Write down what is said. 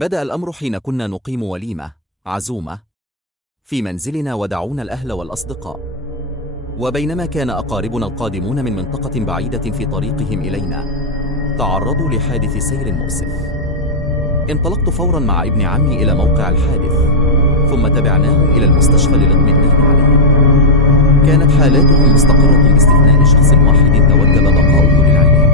بدأ الأمر حين كنا نقيم وليمة عزومة في منزلنا ودعونا الأهل والأصدقاء، وبينما كان أقاربنا القادمون من منطقة بعيدة في طريقهم إلينا تعرضوا لحادث سير مؤسف. انطلقت فورا مع ابن عمي إلى موقع الحادث، ثم تبعناهم إلى المستشفى للاطمئنان عليهم. كانت حالاتهم مستقرة باستثناء شخص واحد توجب بقاؤه للعلاج.